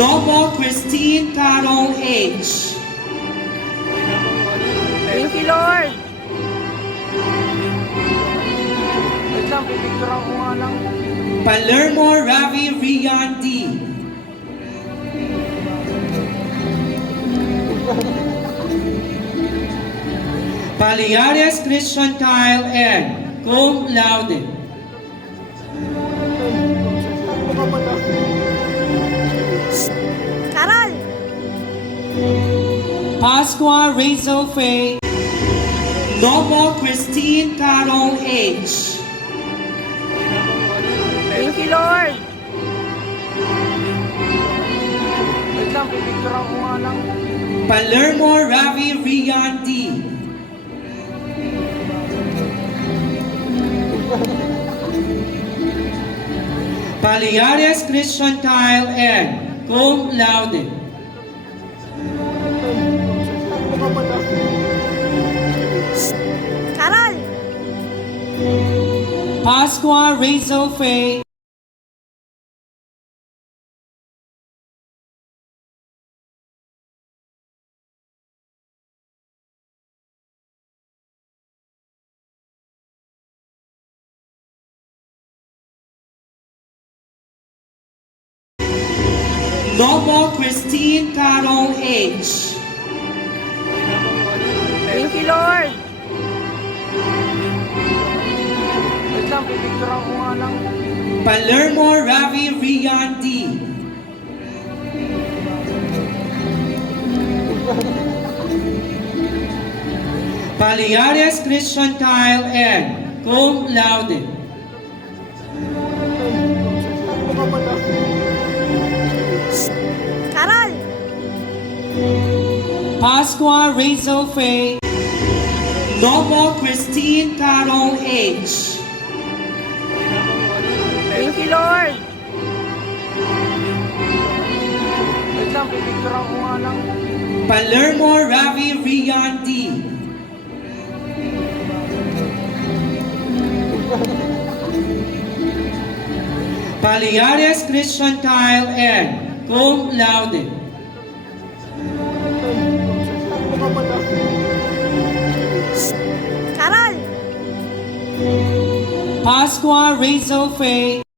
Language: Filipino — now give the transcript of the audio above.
Nomo Christine Carol H. Thank you, Lord. Palermo Ravi Rian D. Paliares Christian Kyle N. Cum laude. Pasqua Razel Faye. Nomo Christine Carol H. Thank you, Lord. Palermo Ravi Rian D. Paliares Christian Kyle N. Cum laude. Pasqua Razel Faye. Nomo Christine Carol H. Thank you, Lord. Pipicturean ko nga lang. Palermo Ravi Rian D. Paliares Christian Kyle N. Cum laude. Carol! Pasqua Razel Faye. Nomo Christine Carol H. lang, pipicturean ko nga lang. Palermo Ravi Rian D. Paliares Christian Kyle N. Cum laude. Carol! Pasqua Razel Faye.